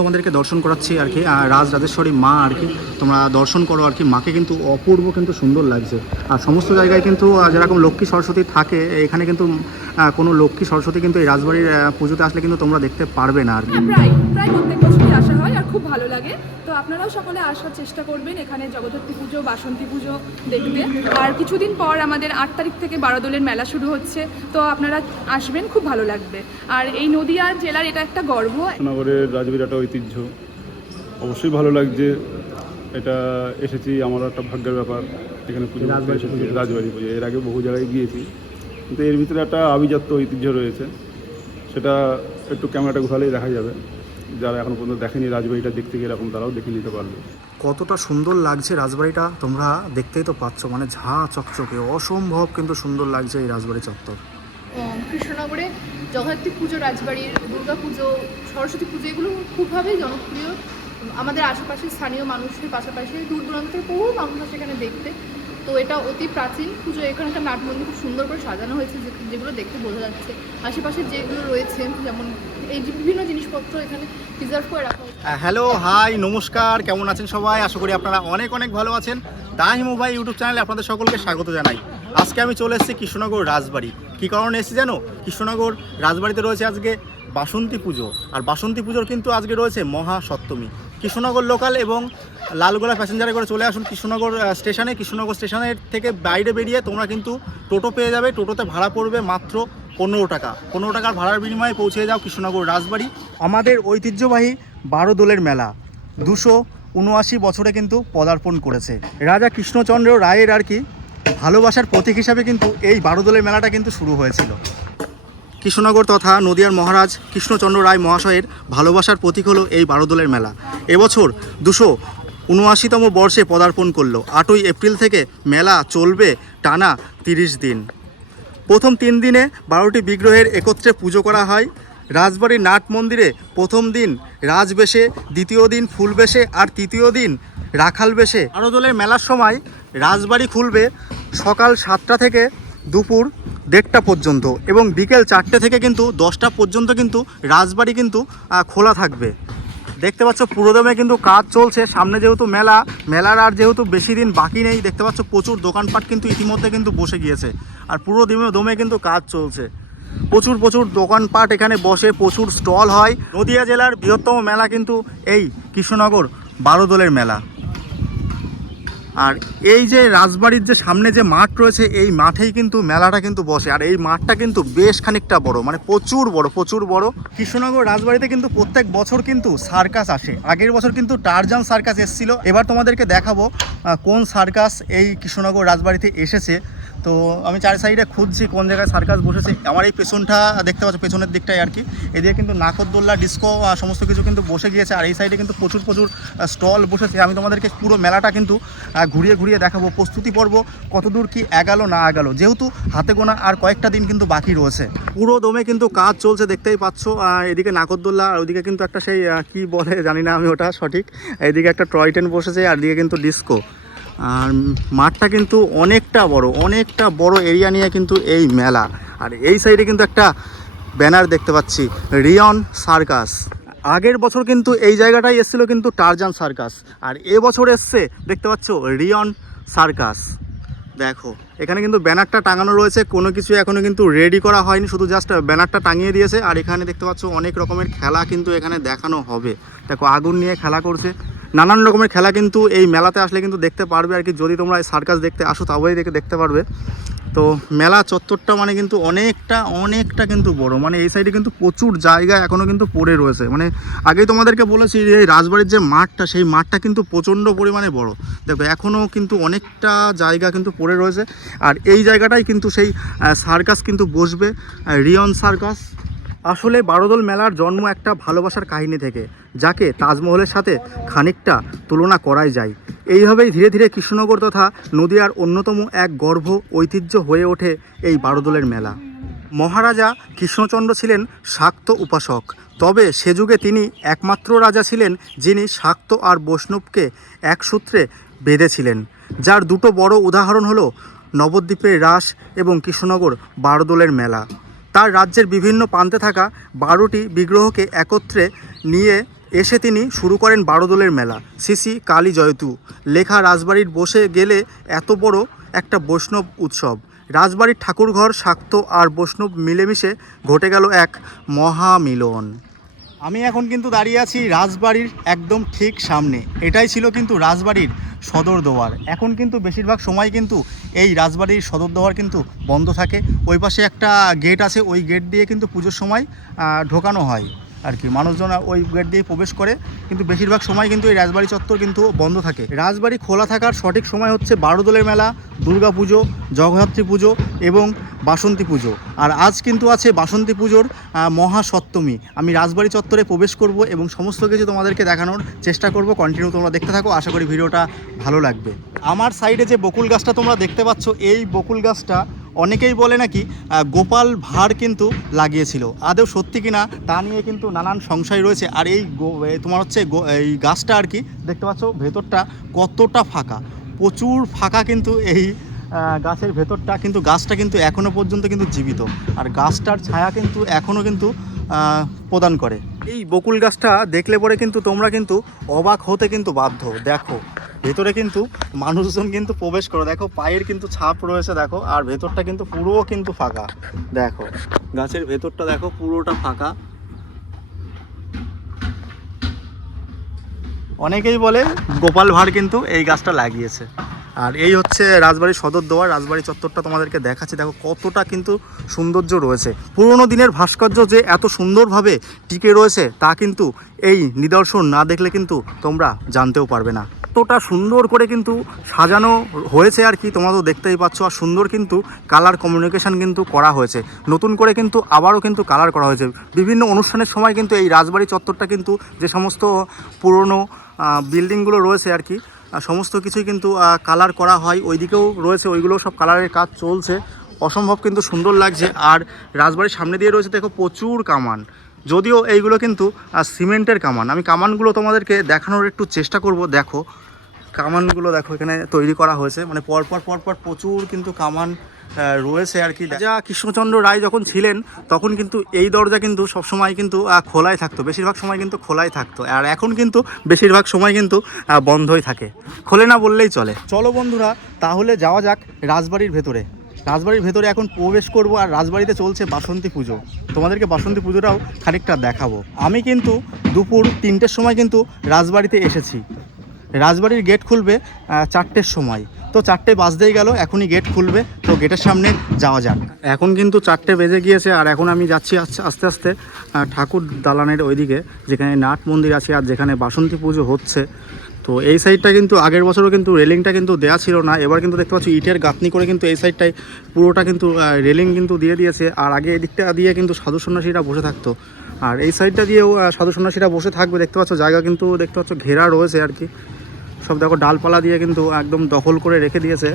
তোমাদেরকে দর্শন করাচ্ছি আর কি রাজরাজেশ্বরী মা আর কি, তোমরা দর্শন করো আর কি। মাকে কিন্তু অপূর্ব কিন্তু সুন্দর লাগছে। আর সমস্ত জায়গায় কিন্তু যেরকম লক্ষ্মী সরস্বতী থাকে, এখানে কিন্তু কোনো লক্ষ্মী সরস্বতী কিন্তু এই রাজবাড়ির পুজোতে আসলে কিন্তু তোমরা দেখতে পারবে না আর কি। প্রায় প্রত্যেক বছরই আসা হয় আর খুব ভালো লাগে। তো আপনারাও সকলে আসার চেষ্টা করবেন এখানে জগদ্ধাত্রী পুজো, বাসন্তী পুজো দেখবে। আর কিছুদিন পর আমাদের 8 তারিখ থেকে বারোদলের মেলা শুরু হচ্ছে, তো আপনারা আসবেন, খুব ভালো লাগবে। আর এই নদিয়া জেলার এটা একটা গর্ব। কৃষ্ণনগরের রাজবাড়ির একটা ঐতিহ্য, অবশ্যই ভালো লাগছে। এটা এসেছি আমার একটা ভাগ্যের ব্যাপার, এখানে পুজো করতে এসেছি, রাজবাড়ি পুজো। এর আগে বহু জায়গায় গিয়েছি, কিন্তু এর ভিতরে একটা আভিজাত্য ঐতিহ্য রয়েছে, সেটা একটু ক্যামেরাটা ঘোরালেই দেখা যাবে। যারা এখন পর্যন্ত দেখেনি রাজবাড়িটা দেখতে গিয়ে এরকম তারাও দেখে নিতে পারবে। কতটা সুন্দর লাগছে রাজবাড়িটা তোমরা দেখতেই তো পাচ্ছ, মানে ঝাঁ চকচকে অসম্ভব কিন্তু সুন্দর লাগছে এই রাজবাড়ি চত্বর। কৃষ্ণনগরে জগদ্ধাত্রী পুজো, রাজবাড়ির দুর্গা পুজো, সরস্বতী পুজো এগুলো খুবভাবেই জনপ্রিয়। আমাদের আশেপাশে স্থানীয় মানুষের পাশাপাশি দূর দূরান্ত থেকে বহু মানুষ আসে এখানে দেখতে। তো এটা অতি প্রাচীন পুজো। এখানকার নাট মন্দির খুব সুন্দর করে সাজানো হয়েছে, যেগুলো দেখতে বোঝা যাচ্ছে। আশেপাশে যেগুলো রয়েছে, যেমন এই যে বিভিন্ন জিনিসপত্র এখানে প্রিজার্ভ করে রাখা হয়েছে। হ্যালো, হাই, নমস্কার, কেমন আছেন সবাই? আশা করি আপনারা অনেক অনেক ভালো আছেন। দা হিমু ভাই ইউটিউব চ্যানেলে আপনাদের সকলকে স্বাগত জানাই। আজকে আমি চলে এসেছি কৃষ্ণনগর রাজবাড়ি। কী কারণে এসেছি জানো? কৃষ্ণনগর রাজবাড়িতে রয়েছে আজকে বাসন্তী পুজো, আর বাসন্তী পুজোর কিন্তু আজকে রয়েছে মহাসপ্তমী। কৃষ্ণনগর লোকাল এবং লালগোলা প্যাসেঞ্জারে করে চলে আসুন কৃষ্ণনগর স্টেশনে। কৃষ্ণনগর স্টেশনের থেকে বাইরে বেরিয়ে তোমরা কিন্তু টোটো পেয়ে যাবে। টোটোতে ভাড়া পড়বে মাত্র 15 টাকা। 15 টাকার ভাড়ার বিনিময়ে পৌঁছে যাও কৃষ্ণনগর রাজবাড়ি। আমাদের ঐতিহ্যবাহী বারোদলের মেলা 279 বছরে কিন্তু পদার্পণ করেছে। রাজা কৃষ্ণচন্দ্র রায়ের আর কি ভালোবাসার প্রতীক হিসাবে কিন্তু এই বারোদলের মেলাটা কিন্তু শুরু হয়েছিল। কৃষ্ণনগর তথা নদিয়ার মহারাজ কৃষ্ণচন্দ্র রায় মহাশয়ের ভালোবাসার প্রতীক হলো এই বারোদলের মেলা। এবছর 279তম বর্ষে পদার্পণ করলো। 8ই এপ্রিল থেকে মেলা চলবে টানা 30 দিন। প্রথম 3 দিনে 12টি বিগ্রহের একত্রে পুজো করা হয়। রাজবাড়ির নাট মন্দিরে প্রথম দিন রাজবেশে, দ্বিতীয় দিন ফুলবেশে, আর তৃতীয় দিন রাখাল বেশে। বারোদলের মেলার সময় রাজবাড়ি খুলবে সকাল 7টা থেকে দুপুর 1:30টা পর্যন্ত, এবং বিকেল 4টে থেকে কিন্তু 10টা পর্যন্ত কিন্তু রাজবাড়ি কিন্তু খোলা থাকবে। দেখতে পাচ্ছ পুরোদমে কিন্তু কাজ চলছে। সামনে যেহেতু মেলার আর যেহেতু বেশি দিন বাকি নেই, দেখতে পাচ্ছ প্রচুর দোকানপাট কিন্তু ইতিমধ্যে কিন্তু বসে গিয়েছে, আর পুরো দমে কিন্তু কাজ চলছে। প্রচুর দোকানপাট এখানে বসে, প্রচুর স্টল হয়। নদিয়া জেলার বৃহত্তম মেলা কিন্তু এই কৃষ্ণনগর বারোদলের মেলা। আর এই যে রাজবাড়ির যে সামনে যে মাঠ রয়েছে, এই মাঠেই কিন্তু মেলাটা কিন্তু বসে। আর এই মাঠটা কিন্তু বেশ খানিকটা বড়, মানে প্রচুর বড়। কৃষ্ণনগর রাজবাড়িতে কিন্তু প্রত্যেক বছর কিন্তু সার্কাস আসে। আগের বছর কিন্তু টারজান সার্কাস এসেছিল। এবার তোমাদেরকে দেখাবো কোন সার্কাস এই কৃষ্ণনগর রাজবাড়িতে এসেছে। তো আমি চার সাইডে খুঁজছি কোন জায়গায় সার্কাস বসেছে। আমার এই পেছনটা দেখতে পাচ্ছ, পেছনের দিকটাই আর কি, এদিকে কিন্তু নাকরদোল্লা, ডিস্কো সমস্ত কিছু কিন্তু বসে গিয়েছে। আর এই সাইডে কিন্তু প্রচুর স্টল বসেছে। আমি তোমাদেরকে পুরো মেলাটা কিন্তু ঘুরিয়ে দেখাবো। প্রস্তুতি পর্ব কতদূর কি এগালো না এগালো, যেহেতু হাতে গোনা আর কয়েকটা দিন কিন্তু বাকি রয়েছে। পুরো দমে কিন্তু কাজ চলছে, দেখতেই পাচ্ছ। এদিকে নাকরদোল্লা, আর ওইদিকে কিন্তু একটা সেই কি বলে জানি না আমি ওটা সঠিক, এদিকে একটা টয় ট্রেন বসেছে, আর দিকে কিন্তু ডিস্কো। আর মাঠটা কিন্তু অনেকটা বড় এরিয়া নিয়ে কিন্তু এই মেলা। আর এই সাইডে কিন্তু একটা ব্যানার দেখতে পাচ্ছি, রিয়ন সার্কাস। আগের বছর কিন্তু এই জায়গাটাই এসেছিল কিন্তু টারজান সার্কাস, আর এবছর এসছে দেখতে পাচ্ছ রিয়ন সার্কাস। দেখো এখানে কিন্তু ব্যানারটা টাঙানো রয়েছে, কোনো কিছু এখনও কিন্তু রেডি করা হয়নি, শুধু জাস্ট ব্যানারটা টাঙিয়ে দিয়েছে। আর এখানে দেখতে পাচ্ছ অনেক রকমের খেলা কিন্তু এখানে দেখানো হবে। দেখো আগুন নিয়ে খেলা করছে, নানান রকমের খেলা কিন্তু এই মেলাতে আসলে কিন্তু দেখতে পারবে আর কি। যদি তোমরা এই সার্কাস দেখতে আসো তবেই দেখতে পারবে। তো মেলা চত্বরটা মানে কিন্তু অনেকটা কিন্তু বড়, মানে এই সাইডে কিন্তু প্রচুর জায়গা এখনও কিন্তু পড়ে রয়েছে। মানে আগেই তোমাদেরকে বলেছি যে এই রাজবাড়ির যে মাঠটা, সেই মাঠটা কিন্তু প্রচণ্ড পরিমাণে বড়। দেখো এখনও কিন্তু অনেকটা জায়গা কিন্তু পড়ে রয়েছে। আর এই জায়গাটাই কিন্তু সেই সার্কাস কিন্তু বসবে, রিয়ন সার্কাস। আসলে বারোদল মেলার জন্ম একটা ভালোবাসার কাহিনী থেকে, যাকে তাজমহলের সাথে খানিকটা তুলনা করাই যায়। এইভাবেই ধীরে ধীরে কৃষ্ণনগর তথা নদিয়ার অন্যতম এক গর্ব ঐতিহ্য হয়ে ওঠে এই বারোদলের মেলা। মহারাজা কৃষ্ণচন্দ্র ছিলেন শাক্ত উপাসক, তবে সে যুগে তিনি একমাত্র রাজা ছিলেন যিনি শাক্ত আর বৈষ্ণবকে এক সূত্রে বেঁধেছিলেন, যার দুটো বড় উদাহরণ হলো নবদ্বীপের রাস এবং কৃষ্ণনগর বারোদলের মেলা। তার রাজ্যের বিভিন্ন প্রান্তে থাকা 12টি বিগ্রহকে একত্রে নিয়ে এসে তিনি শুরু করেন বারোদলের মেলা। শ্রী কালী জয়তু লেখা রাজবাড়ির বসে গেলে এত বড় একটা বৈষ্ণব উৎসব। রাজবাড়ির ঠাকুরঘর শাক্ত আর বৈষ্ণব মিলেমিশে ঘটে গেল এক মহামিলন। আমি এখন কিন্তু দাঁড়িয়ে আছি রাজবাড়ির একদম ঠিক সামনে। এটাই ছিল কিন্তু রাজবাড়ির সদর দুয়ার। এখন কিন্তু বেশিরভাগ সময় কিন্তু এই রাজবাড়ির সদর দুয়ার কিন্তু বন্ধ থাকে। ওই পাশে একটা গেট আছে, ওই গেট দিয়ে কিন্তু পুজোর সময় ঢোকানো হয় আর কি, মানুষজন ওই গেট দিয়ে প্রবেশ করে, কিন্তু বেশিরভাগ সময় কিন্তু এই রাজবাড়ি চত্বর কিন্তু বন্ধ থাকে। রাজবাড়ি খোলা থাকার সঠিক সময় হচ্ছে বারোদলের মেলা, দুর্গা পুজো, জগদ্ধাত্রী পুজো এবং বাসন্তী পুজো। আর আজ কিন্তু আছে বাসন্তী পুজোর মহাসপ্তমী। আমি রাজবাড়ি চত্বরে প্রবেশ করব এবং সমস্ত কিছু তোমাদেরকে দেখানোর চেষ্টা করব। কন্টিনিউ তোমরা দেখতে থাকো, আশা করি ভিডিওটা ভালো লাগবে। আমার সাইডে যে বকুল গাছটা তোমরা দেখতে পাচ্ছ, এই বকুল গাছটা অনেকেই বলে নাকি গোপাল ভাঁড় কিন্তু লাগিয়েছিল। আদৌ সত্যি কিনা তা নিয়ে কিন্তু নানান সংশয় রয়েছে। আর এই তোমার হচ্ছে এই গাছটা আর কি দেখতে পাচ্ছ ভেতরটা কতটা ফাঁকা, প্রচুর ফাঁকা কিন্তু এই গাছের ভেতরটা, কিন্তু গাছটা কিন্তু এখনও পর্যন্ত কিন্তু জীবিত। আর গাছটার ছায়া কিন্তু এখনও কিন্তু প্রদান করে। এই বকুল গাছটা দেখলে পরে কিন্তু তোমরা কিন্তু অবাক হতে কিন্তু বাধ্য। দেখো ভেতরে কিন্তু মানুষজন কিন্তু প্রবেশ করে, দেখো পায়ের কিন্তু ছাপ রয়েছে দেখো। আর ভেতরটা কিন্তু পুরো কিন্তু ফাঁকা। দেখো গাছের ভেতরটা দেখো পুরোটা ফাঁকা। অনেকেই বলে গোপাল ভাঁড় কিন্তু এই গাছটা লাগিয়েছে। আর এই হচ্ছে রাজবাড়ির সদর দুয়ার। রাজবাড়ি চত্বরটা তোমাদেরকে দেখাচ্ছি, দেখো কতটা কিন্তু সৌন্দর্য রয়েছে। পুরনো দিনের ভাস্কর্য যে এত সুন্দরভাবে টিকে রয়েছে তা কিন্তু এই নিদর্শন না দেখলে কিন্তু তোমরা জানতেও পারবে না। এতটা সুন্দর করে কিন্তু সাজানো হয়েছে আর কি, তোমরা তো দেখতেই পাচ্ছ। আর সুন্দর কিন্তু কালার কমিউনিকেশান কিন্তু করা হয়েছে, নতুন করে কিন্তু আবারও কিন্তু কালার করা হয়েছে। বিভিন্ন অনুষ্ঠানের সময় কিন্তু এই রাজবাড়ি চত্বরটা কিন্তু যে সমস্ত পুরনো বিল্ডিংগুলো রয়েছে আর কি, সমস্ত কিছুই কিন্তু কালার করা হয়। ওইদিকেও রয়েছে, ওইগুলো সব কালারের কাজ চলছে, অসম্ভব কিন্তু সুন্দর লাগছে। আর রাজবাড়ির সামনে দিয়ে রয়েছে দেখো প্রচুর কামান, যদিও এইগুলো কিন্তু সিমেন্টের কামান। আমি কামানগুলো তোমাদেরকে দেখানোর একটু চেষ্টা করব। দেখো কামানগুলো দেখো এখানে তৈরি করা হয়েছে, মানে পরপর প্রচুর কিন্তু কামান রয়েছে আর কি। রাজা কৃষ্ণচন্দ্র রায় যখন ছিলেন তখন কিন্তু এই দরজা কিন্তু সবসময় কিন্তু খোলাই থাকতো, বেশিরভাগ সময় কিন্তু খোলাই থাকতো। আর এখন কিন্তু বেশিরভাগ সময় কিন্তু বন্ধই থাকে, খোলে না বললেই চলে। চলো বন্ধুরা তাহলে যাওয়া যাক রাজবাড়ির ভেতরে। রাজবাড়ির ভেতরে এখন প্রবেশ করব। আর রাজবাড়িতে চলছে বাসন্তী পুজো, তোমাদেরকে বাসন্তী পুজোটাও খানিকটা দেখাবো। আমি কিন্তু দুপুর 3টের সময় কিন্তু রাজবাড়িতে এসেছি। রাজবাড়ির গেট খুলবে 4টের সময়, তো 4টে বাজতেই গেল, এখনই গেট খুলবে, তো গেটের সামনে যাওয়া যাক। এখন কিন্তু 4টে বেজে গিয়েছে। আর এখন আমি যাচ্ছি আস্তে আস্তে ঠাকুর দালানের ওইদিকে, যেখানে নাট মন্দির আছে আর যেখানে বাসন্তী পুজো হচ্ছে। তো এই সাইডটা কিন্তু আগের বছরও কিন্তু রেলিংটা কিন্তু দেওয়া ছিল না, এবার কিন্তু দেখতে পাচ্ছি ইটের গাঁথনি করে কিন্তু এই সাইডটায় পুরোটা কিন্তু রেলিং কিন্তু দিয়ে দিয়েছে। আর আগে এদিকটা দিয়ে কিন্তু সাধু সন্ন্যাসীরা বসে থাকতো, আর এই সাইডটা দিয়েও সাধু সন্ন্যাসীরা বসে থাকবে। দেখতে পাচ্ছ জায়গা কিন্তু দেখতে পাচ্ছ ঘেরা রয়েছে আর কি, সব দেখো ডালপালা দিয়ে কিন্তু একদম দখল করে রেখে দিয়েছে।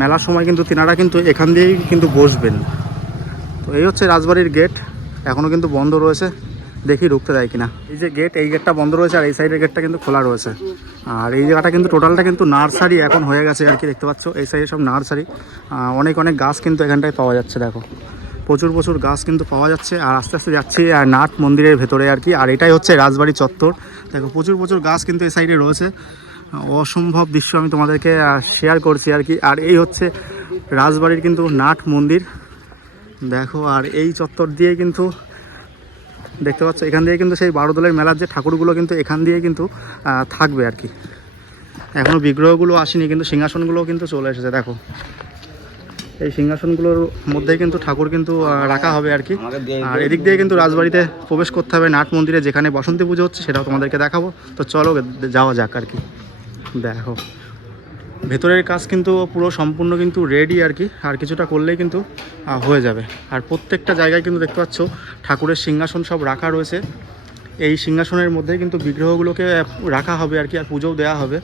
মেলার সময় কিন্তু তিনারা কিন্তু এখান দিয়েই কিন্তু বসবেন। তো এই হচ্ছে রাজবাড়ির গেট, এখনও কিন্তু বন্ধ রয়েছে, দেখি ঢুকতে দেয় কিনা। এই যে গেট, এই গেটটা বন্ধ রয়েছে আর এই সাইডের গেটটা কিন্তু খোলা রয়েছে। আর এই জায়গাটা কিন্তু টোটালটা কিন্তু নার্সারি এখন হয়ে গেছে আর কি, দেখতে পাচ্ছ এই সাইডে সব নার্সারি। অনেক গাছ কিন্তু এখানটায় পাওয়া যাচ্ছে, দেখো প্রচুর গাছ কিন্তু পাওয়া যাচ্ছে। আর আস্তে আস্তে যাচ্ছি নাট মন্দিরের ভেতরে আর কি। আর এটাই হচ্ছে রাজবাড়ি চত্বর, দেখো প্রচুর গাছ কিন্তু এই সাইডে রয়েছে। অসম্ভব দৃশ্য আমি তোমাদেরকে শেয়ার করছি আর কি। আর এই হচ্ছে রাজবাড়ির কিন্তু নাট মন্দির, দেখো। আর এই চত্বর দিয়ে কিন্তু দেখতে পাচ্ছ, এখান দিয়ে কিন্তু সেই বারোদলের মেলার যে ঠাকুরগুলো কিন্তু এখান দিয়ে কিন্তু থাকবে আর কি। এখনও বিগ্রহগুলো আসেনি, কিন্তু সিংহাসনগুলোও কিন্তু চলে এসেছে। দেখো এই সিংহাসনগুলোর মধ্যে কিন্তু ঠাকুর কিন্তু রাখা হবে আর কি। আর এদিক দিয়ে কিন্তু রাজবাড়িতে প্রবেশ করতে হবে নাট মন্দিরে, যেখানে বাসন্তী পুজো হচ্ছে, সেটাও তোমাদেরকে দেখাবো। তো চলো যাওয়া যাক আর কি। দেখো ভেতরের কাজ কিন্তু পুরো সম্পূর্ণ কিন্তু রেডি আর কি, আর কিছুটা করলেই কিন্তু হয়ে যাবে। আর প্রত্যেকটা জায়গায় কিন্তু দেখতে পাচ্ছ ঠাকুরের সিংহাসন সব রাখা রয়েছে। এই সিংহাসনের মধ্যে কিন্তু বিগ্রহগুলোকে রাখা হবে আর কি, আর পুজোও দেওয়া হবে।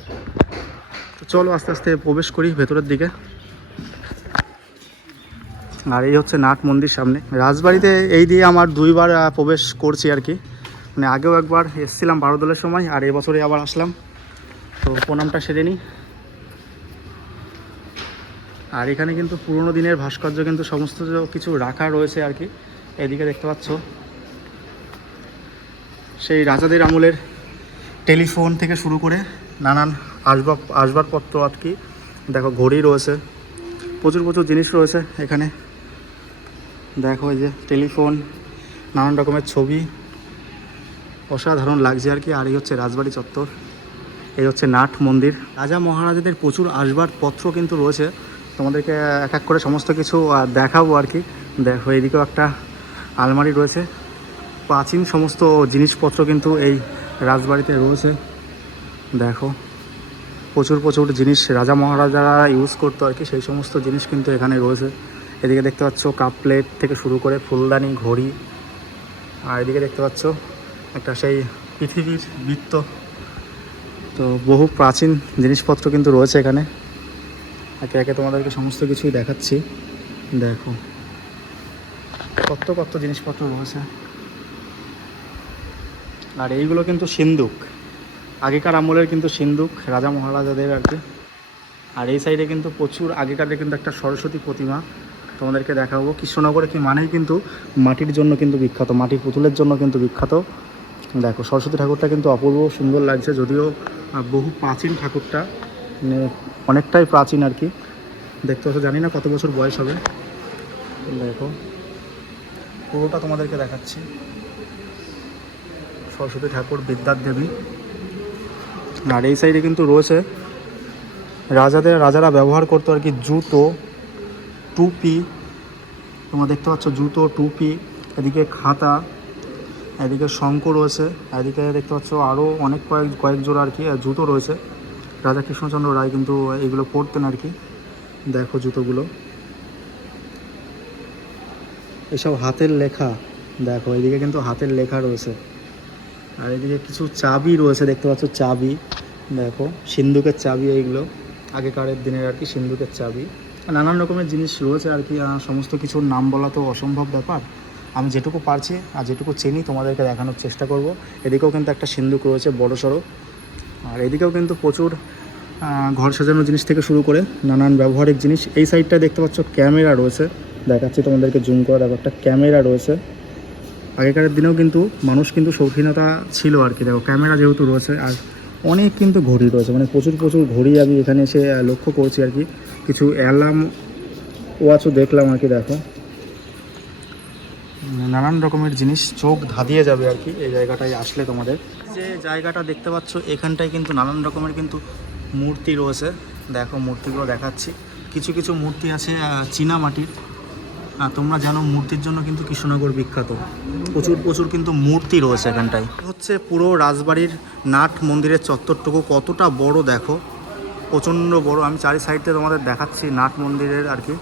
তো চলো আস্তে আস্তে প্রবেশ করি ভেতরের দিকে। আর এই হচ্ছে নাট মন্দির সামনে। রাজবাড়িতে এই দিয়ে আমার 2বার প্রবেশ করছি আর কি, মানে আগেও একবার এসেছিলাম বারোদলের সময়, আর এবছরে আবার আসলাম। তো প্রণামটা সেরে নিই। আর এখানে কিন্তু পুরনো দিনের ভাস্কর্য কিন্তু সমস্ত কিছু রাখা রয়েছে আর কি। এদিকে দেখতে পাচ্ছ সেই রাজাদের আমলের টেলিফোন থেকে শুরু করে নানান আসবাবপত্র আর কি। দেখো ঘড়ি রয়েছে, প্রচুর প্রচুর জিনিস রয়েছে এখানে। দেখো এই যে টেলিফোন, নানান রকমের ছবি, অসাধারণ লাগছে আর কি। আর এই হচ্ছে রাজবাড়ি চত্বর, এই হচ্ছে নাট মন্দির। রাজা মহারাজাদের প্রচুর আসবাবপত্র কিন্তু রয়েছে, তোমাদেরকে এক এক করে সমস্ত কিছু দেখাবো আর কি। দেখো এইদিকেও একটা আলমারি রয়েছে, প্রাচীন সমস্ত জিনিসপত্র কিন্তু এই রাজবাড়িতে রয়েছে। দেখো প্রচুর প্রচুর জিনিস রাজা মহারাজারা ইউজ করতো আর কি, সেই সমস্ত জিনিস কিন্তু এখানে রয়েছে। এদিকে দেখতে পাচ্ছ কাপ প্লেট থেকে শুরু করে ফুলদানি, ঘড়ি। আর এদিকে দেখতে পাচ্ছ একটা সেই পৃথিবীর বৃত্ত। তো বহু প্রাচীন জিনিসপত্র কিন্তু রয়েছে এখানে, একে একে তোমাদেরকে সমস্ত কিছুই দেখাচ্ছি। দেখো কত কত জিনিসপত্র রয়েছে। আর এইগুলো কিন্তু সিন্দুক, আগেকার আমলের কিন্তু সিন্দুক রাজা মহারাজাদের আর কি। আর এই সাইডে কিন্তু প্রচুর আগেকারের কিন্তু একটা সরস্বতী প্রতিমা তোমাদেরকে দেখাবো। কৃষ্ণনগরে কি মানেই কিন্তু মাটির জন্য কিন্তু বিখ্যাত, মাটির পুতুলের জন্য কিন্তু বিখ্যাত। দেখো সরস্বতী ঠাকুরটা কিন্তু অপূর্ব সুন্দর লাগছে, যদিও বহু প্রাচীন ঠাকুরটা, মানে অনেকটাই প্রাচীন আর কি। দেখতে পাচ্ছ, জানি না কত বছর বয়স হবে। দেখো পুরোটা তোমাদেরকে দেখাচ্ছি। সরস্বতী ঠাকুর, বিদ্যার দেবী। আর এই সাইডে কিন্তু রয়েছে রাজারা ব্যবহার করতো আর কি জুতো, টুপি। তোমরা দেখতে পাচ্ছ জুতো, টুপি, এদিকে খাতা, এদিকে শঙ্খ রয়েছে, এদিকে দেখতে পাচ্ছ আরও অনেক কয়েক জোড়া আর কি জুতো রয়েছে। রাজা কৃষ্ণচন্দ্র রায় কিন্তু এগুলো পরতেন আর কি। দেখো জুতোগুলো, এসব হাতের লেখা। দেখো এদিকে কিন্তু হাতের লেখা রয়েছে। আর এদিকে কিছু চাবি রয়েছে, দেখতে পাচ্ছ চাবি। দেখো সিন্দুকের চাবি, এইগুলো আগেকারের দিনের আর কি সিন্দুকের চাবি। নানান রকমের জিনিস রয়েছে আর কি। সমস্ত কিছুর নাম বলা তো অসম্ভব ব্যাপার, আমি যেটুকু পারছি আর যেটুকু চিনি তোমাদেরকে দেখানোর চেষ্টা করব। এদিকেও কিন্তু একটা সিন্দুক রয়েছে বড় সড়ো। আর এদিকেও কিন্তু প্রচুর ঘর সাজানোর জিনিস থেকে শুরু করে নানান ব্যবহারিক জিনিস। এই সাইডটা দেখতে পাচ্ছ ক্যামেরা রয়েছে, দেখাচ্ছি তোমাদেরকে জুম করে। দেখো একটা ক্যামেরা রয়েছে। আগেকার দিনেও কিন্তু মানুষ কিন্তু শৌখিনতা ছিল আর কি। দেখো ক্যামেরা যেহেতু রয়েছে, আর অনেক কিন্তু ঘড়ি রয়েছে, মানে প্রচুর প্রচুর ঘড়ি আমি এখানে এসে লক্ষ্য করছি আর কি। কিছু অ্যালার্ম ওয়াচও দেখলাম আর কি। দেখো নানান রকমের জিনিস, চোখ ধাঁধিয়ে যাবে আর কি এই জায়গাটায় আসলে। তোমাদের যে জায়গাটা দেখতে পাচ্ছ এখানটায় কিন্তু নানান রকমের কিন্তু মূর্তি রয়েছে। দেখো মূর্তিগুলো দেখাচ্ছি। কিছু কিছু মূর্তি আছে চীনা মাটির। তোমরা জানো মূর্তির জন্য কিন্তু কৃষ্ণনগর বিখ্যাত, প্রচুর প্রচুর কিন্তু মূর্তি রয়েছে এখানটায়। হচ্ছে পুরো রাজবাড়ির নাট মন্দিরের চত্বরটুকু কতটা বড় দেখো, প্রচণ্ড বড়। আমি চারি সাইডে তোমাদের দেখাচ্ছি নাট মন্দিরের আর কি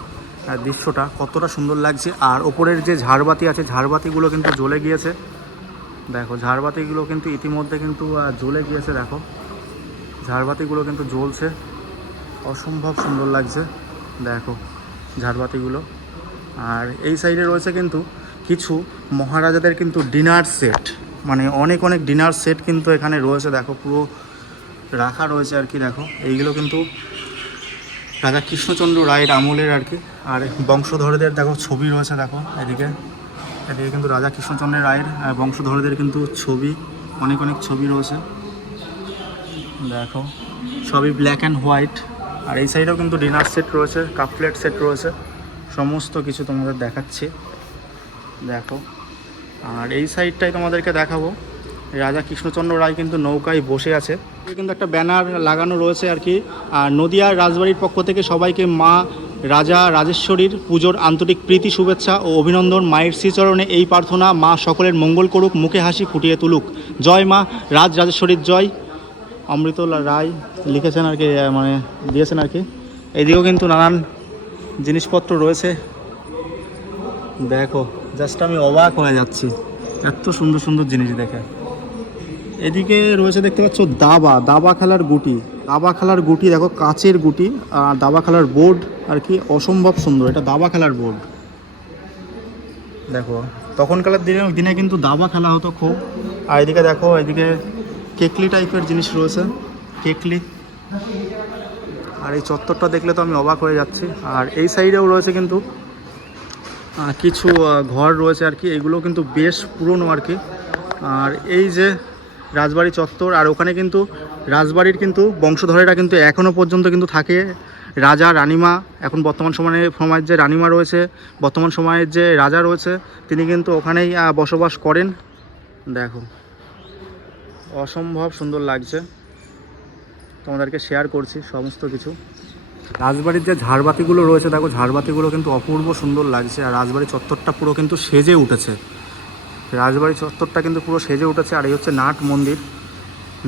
দৃশ্যটা কতটা সুন্দর লাগছে। আর ওপরের যে ঝাড়বাতি আছে, ঝাড়বাতিগুলো কিন্তু জ্বলে গিয়েছে। দেখো ঝাড়বাতিগুলো কিন্তু ইতিমধ্যে কিন্তু জ্বলে গিয়েছে। দেখো ঝাড়বাতিগুলো কিন্তু জ্বলছে, অসম্ভব সুন্দর লাগছে। দেখো ঝাড়বাতিগুলো। আর এই সাইডে রয়েছে কিন্তু কিছু মহারাজাদের কিন্তু ডিনার সেট, মানে অনেক অনেক ডিনার সেট কিন্তু এখানে রয়েছে। দেখো পুরো রাখা রয়েছে আর কি। দেখো এইগুলো কিন্তু রাজা কৃষ্ণচন্দ্র রায়ের আমলের আর কি। আর বংশধরদের দেখো ছবি রয়েছে। দেখো এদিকে কিন্তু রাজা কৃষ্ণচন্দ্র রায়ের বংশধরদের কিন্তু ছবি, অনেক অনেক ছবি রয়েছে। দেখো সবই ব্ল্যাক অ্যান্ড হোয়াইট। আর এই সাইডেও কিন্তু ডিনার সেট রয়েছে, কাপ প্লেট সেট রয়েছে, সমস্ত কিছু তোমাদের দেখাচ্ছি। দেখো আর এই সাইডটাই তোমাদেরকে দেখাবো। রাজা কৃষ্ণচন্দ্র রায় কিন্তু নৌকায় বসে আছে। কিন্তু একটা ব্যানার লাগানো রয়েছে আর কি। আর নদিয়ার রাজবাড়ির পক্ষ থেকে সবাইকে মা রাজা রাজেশ্বরীর পুজোর আন্তরিক প্রীতি, শুভেচ্ছা ও অভিনন্দন। মায়ের শ্রীচরণে এই প্রার্থনা, মা সকলের মঙ্গল করুক, মুখে হাসি ফুটিয়ে তুলুক। জয় মা রাজরাজেশ্বরীর জয়। অমৃতলা রায় লিখেছেন আর কি, মানে দিয়েছেন আর কি। এইদিকেও কিন্তু নানান জিনিসপত্র রয়েছে। দেখো জাস্ট আমি অবাক হয়ে যাচ্ছি, এত সুন্দর সুন্দর জিনিস দেখে। এদিকে রয়েছে দেখতে পাচ্ছ দাবা খেলার গুটি। দাবা খেলার গুটি দেখো, কাচের গুটি। আর দাবা খেলার বোর্ড আর কি, অসম্ভব সুন্দর। এটা দাবা খেলার বোর্ড। দেখো তখনকার দিনে কিন্তু দাবা খেলা হতো খুব। আর এদিকে দেখো, এদিকে কেকলি টাইপের জিনিস রয়েছে, কেকলি। আর এই চত্বরটা দেখলে তো আমি অবাক হয়ে যাচ্ছি। আর এই সাইডেও রয়েছে কিন্তু কিছু ঘর রয়েছে আর কি, এগুলো কিন্তু বেশ পুরনো আর কি। আর এই যে রাজবাড়ি চত্বর। আর ওখানে কিন্তু রাজবাড়ির কিন্তু বংশধরেরা কিন্তু এখনও পর্যন্ত কিন্তু থাকে। রাজা রানিমা, এখন বর্তমান সময়ের যে রানিমা রয়েছে, বর্তমান সময়ের যে রাজা রয়েছে, তিনি কিন্তু ওখানেই বসবাস করেন। দেখো অসম্ভব সুন্দর লাগছে, তোমাদেরকে শেয়ার করছি সমস্ত কিছু। রাজবাড়ির যে ঝাড়বাতিগুলো রয়েছে, দেখো ঝাড়বাতিগুলো কিন্তু অপূর্ব সুন্দর লাগছে। আর রাজবাড়ি চত্বরটা পুরো কিন্তু সেজে উঠেছে, রাজবাড়ি চত্বরটা কিন্তু পুরো সেজে উঠেছে। আর এই হচ্ছে নাট মন্দির,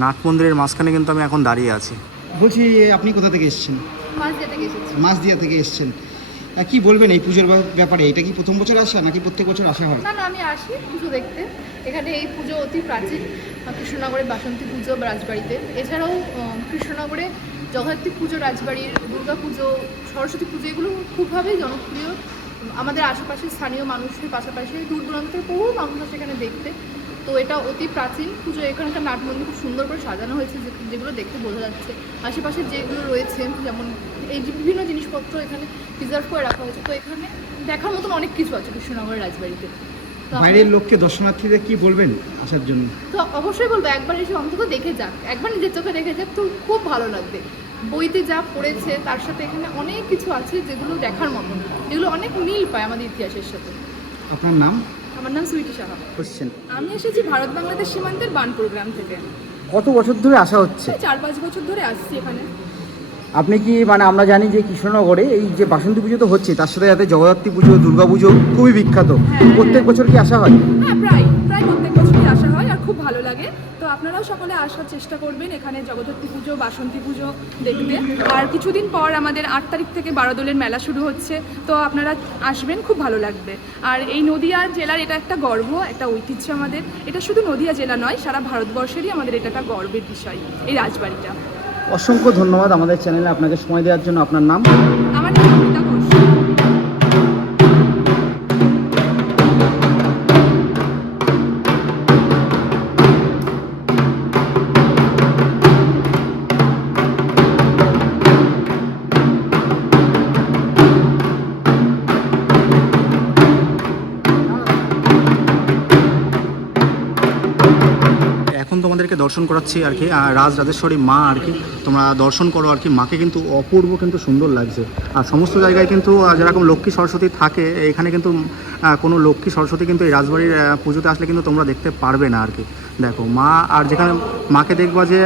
নাট মন্দিরের মাঝখানে কিন্তু আমি এখন দাঁড়িয়ে আছি। বলছি আপনি কোথা থেকে এসেছেন? মাঝদিয়া থেকে এসেছি। মাঝদিয়া থেকে এসেছেন। কি বলবেন এই পুজোর ব্যাপারে? এটা কি প্রথম বছর আসা নাকি প্রত্যেক বছর আসা হয়? না না, আমি আসি পুজো দেখতে। এখানে এই পুজো অতি প্রাচীন, কৃষ্ণনগরে বাসন্তী পুজো রাজবাড়িতে। এছাড়াও কৃষ্ণনগরে জগদ্ধাত্রী পুজো রাজবাড়ির, দুর্গা পুজো, সরস্বতী পুজো এগুলো খুবভাবেই জনপ্রিয়। আমাদের আশেপাশে স্থানীয় মানুষের পাশাপাশি দূর দূরান্ত থেকে বহু মানুষ আসে এখানে দেখতে। তো এটা অতি প্রাচীন পুজো। এখানকার নাট মন্দির খুব সুন্দর করে সাজানো হয়েছে, যেগুলো দেখতে বোঝা যাচ্ছে। আশেপাশে যেগুলো রয়েছে, যেমন এই যে বিভিন্ন জিনিসপত্র এখানে প্রিজার্ভ করে রাখা হয়েছে। তো এখানে দেখার মতন অনেক কিছু আছে কৃষ্ণনগরের রাজবাড়িতে। তো বাইরের লোককে, দর্শনার্থীদের কি বলবেন আসার জন্য? তো অবশ্যই বলবো একবার এসে অন্তত দেখে যাক, একবার নিজের চোখে দেখে যাক, তো খুব ভালো লাগবে। বইতে যা পড়েছে তার সাথে এখানে অনেক কিছু আছে যেগুলো দেখার মতন, যেগুলো অনেক মিল পায় আমাদের ইতিহাসের সাথে। আপনার নাম? আমার নাম সুইটি সাহা। কোশ্চেন। আমি এসেছি ভারত বাংলাদেশ সীমান্তের বানপুর গ্রাম থেকে। কত বছর ধরে আসা হচ্ছে? 4-5 বছর ধরে আসছি এখানে। আপনি কি আমরা জানি যে কৃষ্ণনগরে এই যে বাসন্তী পুজো তো হচ্ছে, তার সাথে যাতে জগদ্ধাত্রী পুজো, দুর্গা পুজো খুবই বিখ্যাত। প্রত্যেক বছর কি আসা হয়? হ্যাঁ, প্রায় প্রত্যেক বছরই আসা হয় আর খুব ভালো লাগে। তো আপনারাও সকলে আসার চেষ্টা করবেন এখানে জগদ্ধাত্রী পুজো, বাসন্তী পুজো দেখতে। আর কিছুদিন পর আমাদের 8 তারিখ থেকে বারোদোলের মেলা শুরু হচ্ছে, তো আপনারা আসবেন, খুব ভালো লাগবে। আর এই নদিয়া জেলার এটা একটা গর্ব, একটা ঐতিহ্য আমাদের। এটা শুধু নদিয়া জেলা নয়, সারা ভারতবর্ষেরই আমাদের এটা একটা গর্বের বিষয়, এই রাজবাড়িটা। অসংখ্য ধন্যবাদ আমাদের চ্যানেলে আপনাকে সময় দেওয়ার জন্য। আপনার নাম? আমার নাম অমিতা ঘোষ। এখন তোমাদেরকে দর্শন করাচ্ছি আর কি রাজরাজেশ্বরী মা আর কি, তোমরা দর্শন করো আর কি। মাকে কিন্তু অপূর্ব কিন্তু সুন্দর লাগছে। আর সমস্ত জায়গায় কিন্তু যেরকম লক্ষ্মী সরস্বতী থাকে, এখানে কিন্তু কোনো লক্ষ্মী সরস্বতী কিন্তু এই রাজবাড়ির পুজোতে আসলে কিন্তু তোমরা দেখতে পারবে না আর কি। দেখো মা, আর যেখানে মাকে দেখবা যে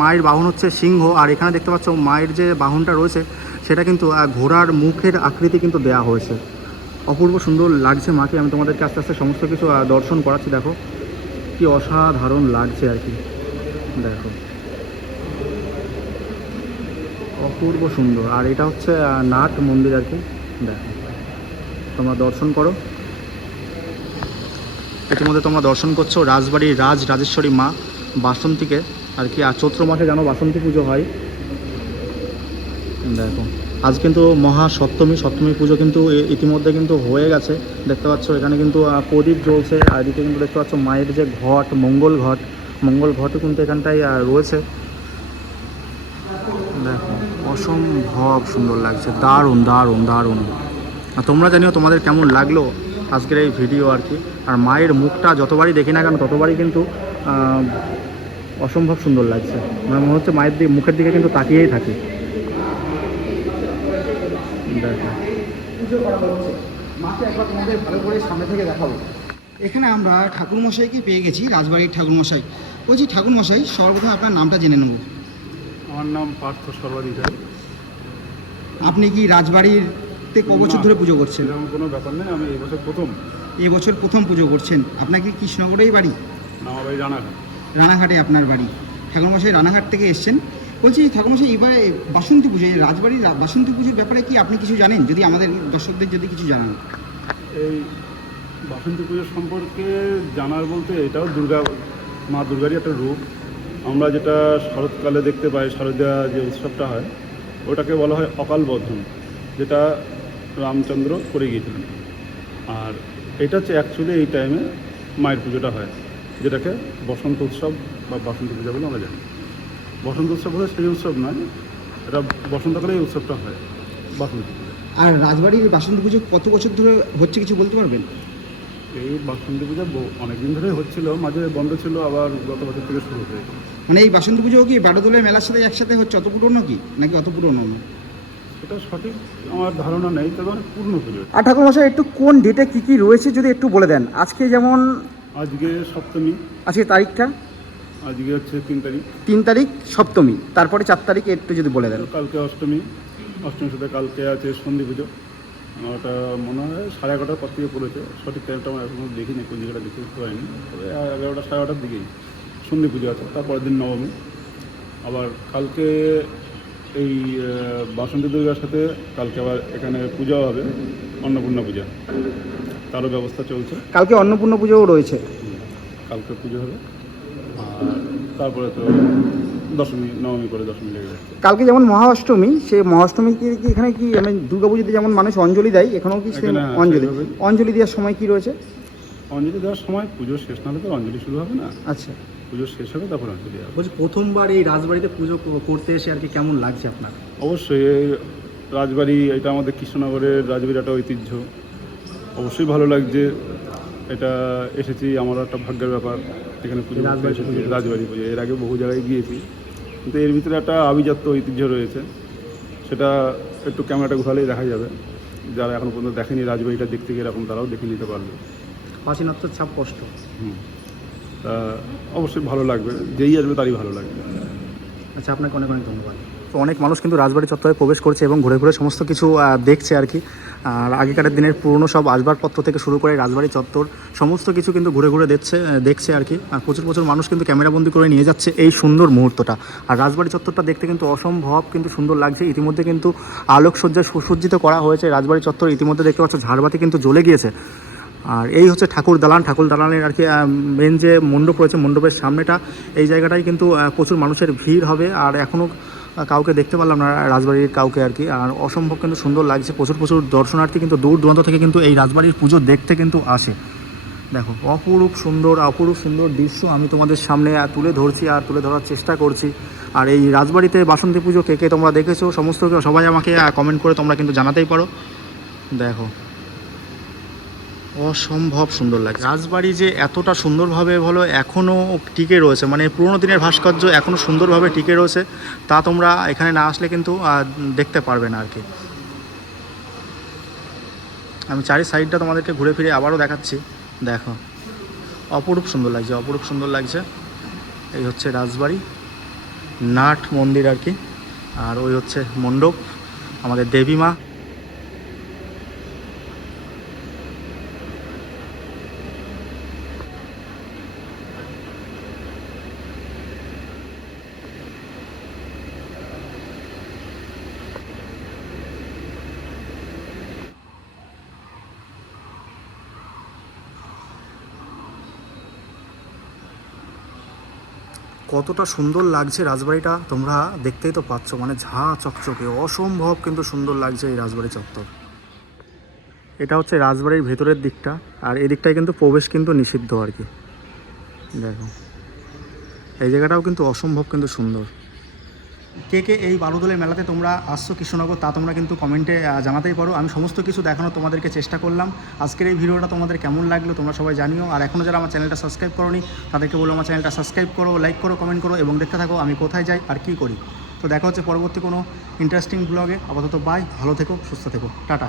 মায়ের বাহন হচ্ছে সিংহ, আর এখানে দেখতে পাচ্ছ মায়ের যে বাহনটা রয়েছে সেটা কিন্তু ঘোড়ার মুখের আকৃতি কিন্তু দেয়া হয়েছে। অপূর্ব সুন্দর লাগছে মাকে। আমি তোমাদেরকে আস্তে আস্তে সমস্ত কিছু দর্শন করাচ্ছি। দেখো কি অসাধারণ লাগছে আর কি, দেখো অপূর্ব সুন্দর। আর এটা হচ্ছে নাট মন্দির আর কি, দেখো তোমরা দর্শন করো। ইতিমধ্যে তোমরা দর্শন করছো রাজবাড়ির রাজরাজেশ্বরী মা বাসন্তীকে আর কি। আর চৈত্র মাসে জানো বাসন্তী পুজো হয়। দেখো আজ কিন্তু সপ্তমী পুজো কিন্তু ইতিমধ্যে কিন্তু হয়ে গেছে। দেখতে পাচ্ছ এখানে কিন্তু প্রদীপ জ্বলছে। আর এদিকে কিন্তু দেখতে পাচ্ছ মায়ের যে ঘট, মঙ্গল ঘটও কিন্তু এখানটায় রয়েছে। দেখো অসম্ভব সুন্দর লাগছে, দারুণ দারুণ দারুণ। আর তোমরা জানিও তোমাদের কেমন লাগলো আজকের এই ভিডিও আর কি। আর মায়ের মুখটা যতবারই দেখি না কেন ততবারই কিন্তু অসম্ভব সুন্দর লাগছে। মানে মনে হচ্ছে মায়ের মুখের দিকে কিন্তু তাকিয়েই থাকি। দেখো পুজো করা হচ্ছে, মাকে একবার তোমাদের ভালো করে সামনে থেকে দেখাবো। এখানে আমরা ঠাকুরমশাইকে পেয়ে গেছি, রাজবাড়ির ঠাকুরমশাই। বলছি ঠাকুরমশাই, সর্বপ্রথম আপনার নামটা জেনে নেব। আমার নাম পার্থ সর্বাধিকারী। আপনি কি রাজবাড়িতে ক বছর ধরে পুজো করছেন? এরকম কোনো ব্যাপার নেই, আমি এই বছর প্রথম। এই বছর প্রথম পুজো করছেন। আপনার কি কৃষ্ণনগরেই বাড়ি? আমার বাড়ি রানাঘাট। রানাঘাটে আপনার বাড়ি। ঠাকুরমশাই রানাঘাট থেকে এসছেন। বলছি ঠাকুরমশাই, এবারে বাসন্তী পুজো, এই রাজবাড়ির বাসন্তী পুজোর ব্যাপারে কি আপনি কিছু জানেন? যদি আমাদের দর্শকদের যদি কিছু জানান। এই বাসন্তী পুজো সম্পর্কে জানার বলতে, এটাও মা দুর্গারই একটা রূপ। আমরা যেটা শরৎকালে দেখতে পাই, শারদীয়া যে উৎসবটা হয় ওটাকে বলা হয় অকাল বোধন, যেটা রামচন্দ্র করে গিয়েছিলেন। আর এটা হচ্ছে অ্যাকচুয়ালি এই টাইমে মায়ের পুজোটা হয়, যেটাকে বসন্ত উৎসব বা বাসন্তী পূজা বলে আমরা জানি। বসন্ত উৎসব হলে সেই উৎসব নয়, এটা বসন্তকালে এই উৎসবটা হয়, বাসন্তী পূজা। আর রাজবাড়ির বাসন্তী পুজো কত বছর ধরে হচ্ছে কিছু বলতে পারবেন? এই বাসন্তী পূজা অনেক দিন ধরেই হচ্ছিল, মাঝে বন্ধ ছিল, আবার গত বছর থেকে শুরু হয়েছে। মানে এই বাসন্তী পুজো কি বারোদোলের মেলার সাথে একসাথে হচ্ছে, অত পুরনো কি নাকি অত পুরনো না? এটা সঠিক আমার ধারণা নেই, তবে অনেক পূর্ণ পুজো। আর ঠাকুরমশাই একটু কোন ডেটে কি কি রয়েছে যদি একটু বলে দেন। আজকে যেমন আজকে সপ্তমী, আজকে তারিখটা আজকে হচ্ছে 3 তারিখ, 3 তারিখ সপ্তমী, তারপরে 4 তারিখে একটু যদি বলে দেন। কালকে অষ্টমী, অষ্টমীর সাথে কালকে আছে সন্ধি পুজো। ওটা মনে হয় 11:30 পর থেকে পড়েছে, সঠিক টাইমটা আমার এখনো দেখিনি, কোন জায়গাটা দেখতে পাইনি, তবে 11টা 11:30 দিকেই সন্ধি পুজো আছে। তারপরের দিন নবমী। আবার কালকে এই বাসন্তী দুর্গার সাথে কালকে আবার এখানে পূজা হবে, অন্নপূর্ণা পূজা, তারও ব্যবস্থা চলছে। কালকে অন্নপূর্ণ পুজোও রয়েছে। কালকে পুজো হবে, আর তারপরে তো দশমী, নবমী করে দশমী লেগে যাচ্ছে। কালকে যেমন মহাষ্টমী, সেই মহাষ্টমী কি এখানে কি মানে দুর্গাপুজোতে যেমন মানুষ অঞ্জলি দেয়, এখানেও কি সেই এখানে হ্যাঁ, অঞ্জলি সেইভাবেই। অঞ্জলি দেওয়ার সময় কি রয়েছে? অঞ্জলি দেওয়ার সময় পুজো শেষ না হলে তো অঞ্জলি শুরু হবে না, আচ্ছা, পুজো শেষ হবে তারপর অঞ্জলি হবে। বলছি প্রথমবার এই রাজবাড়িতে পুজো করতে এসে আর কি কেমন লাগছে আপনার? অবশ্যই এই রাজবাড়ি, এটা আমাদের কৃষ্ণনগরের রাজবাড়ির একটা ঐতিহ্য, অবশ্যই ভালো লাগছে। এটা এসেছি, আমার একটা ভাগ্যের ব্যাপার, এখানে পুজো করতে এসেছি, রাজবাড়ি পুজো। এর আগে বহু জায়গায় গিয়েছি, কিন্তু এর ভিতরে একটা আভিজাত্য ঐতিহ্য রয়েছে, সেটা একটু ক্যামেরাটা ঘোরালেই দেখা যাবে। যারা এখন পর্যন্ত দেখেনি রাজবাড়িটা দেখতে গিয়ে এরকম, তারাও দেখে নিতে পারবে। প্রাচীনত্বের ছাপ কষ্ট। তা অবশ্যই ভালো লাগবে, যেই আসবে তারই ভালো লাগবে। আচ্ছা, আপনাকে অনেক অনেক ধন্যবাদ। তো অনেক মানুষ কিন্তু রাজবাড়ি চত্বরে প্রবেশ করছে এবং ঘুরে ঘুরে সমস্ত কিছু দেখছে আর কি। আর আগেকার দিনের পুরনো সব আসবাবপত্র থেকে শুরু করে রাজবাড়ি চত্বর সমস্ত কিছু কিন্তু ঘুরে ঘুরে দেখছে আর কি। আর প্রচুর প্রচুর মানুষ কিন্তু ক্যামেরাবন্দি করে নিয়ে যাচ্ছে এই সুন্দর মুহূর্তটা। আর রাজবাড়ি চত্বরটা দেখতে কিন্তু অসম্ভব কিন্তু সুন্দর লাগছে। ইতিমধ্যে কিন্তু আলোকসজ্জায় সুসজ্জিত করা হয়েছে রাজবাড়ি চত্বর। ইতিমধ্যে দেখতে পাচ্ছ ঝাড়বাতি কিন্তু জ্বলে গিয়েছে। আর এই হচ্ছে ঠাকুর দালানের আর কি মেন যে মণ্ডপ রয়েছে, মণ্ডপের সামনেটা এই জায়গাটায় কিন্তু প্রচুর মানুষের ভিড় হবে। আর এখনও কাউকে দেখতে পারলাম না রাজবাড়ির কাউকে আর কি। আর অসম্ভব কিন্তু সুন্দর লাগছে, প্রচুর প্রচুর দর্শনার্থী কিন্তু দূর দূরান্ত থেকে কিন্তু এই রাজবাড়ির পুজো দেখতে কিন্তু আসে। দেখো অপরূপ সুন্দর দৃশ্য আমি তোমাদের সামনে তুলে ধরছি আর তুলে ধরার চেষ্টা করছি। আর এই রাজবাড়িতে বাসন্তী পুজো কে কে তোমরা দেখেছো সমস্ত সবাই আমাকে কমেন্ট করে তোমরা কিন্তু জানাতেই পারো। দেখো অসম্ভব সুন্দর লাগে। রাজবাড়ি যে এতটা সুন্দরভাবে বলো এখনও টিকে রয়েছে, মানে পুরোনো দিনের ভাস্কর্য এখনও সুন্দরভাবে টিকে রয়েছে, তা তোমরা এখানে না আসলে কিন্তু দেখতে পারবে না আর কি। আমি চারি সাইডটা তোমাদেরকে ঘুরে ফিরে আবারও দেখাচ্ছি। দেখো অপরূপ সুন্দর লাগছে। এই হচ্ছে রাজবাড়ি, নাট মন্দির আর কি। আর ওই হচ্ছে মণ্ডপ, আমাদের দেবী মা। কতটা সুন্দর লাগছে রাজবাড়িটা তোমরা দেখতেই তো পাচ্ছ, মানে ঝা চকচকে অসম্ভব কিন্তু সুন্দর লাগছে এই রাজবাড়ি চত্বর। এটা হচ্ছে রাজবাড়ির ভেতরের দিকটা, আর এই দিকটায় কিন্তু প্রবেশ কিন্তু নিষিদ্ধ আর কি। দেখো এই জায়গাটাও কিন্তু অসম্ভব কিন্তু সুন্দর। কে কে এই বারোদোলের মেলাতে তোমরা আসছো কৃষ্ণনগর, তা তোমরা কিন্তু কমেন্টে জানাতেই পারো। আমি সমস্ত কিছু দেখানো তোমাদেরকে চেষ্টা করলাম। আজকের এই ভিডিওটা তোমাদের কেমন লাগলো তোমরা সবাই জানিও। আর এখনও যারা আমার চ্যানেলটা সাবস্ক্রাইব করোনি তাদেরকে বলো আমার চ্যানেলটা সাবস্ক্রাইব করো, লাইক করো, কমেন্ট করো এবং দেখতে থাকো আমি কোথায় যাই আর কী করি। তো দেখা হচ্ছে পরবর্তী কোনো ইন্টারেস্টিং ব্লগে। আপাতত বাই, ভালো থেকো, সুস্থ থেকো, টাটা।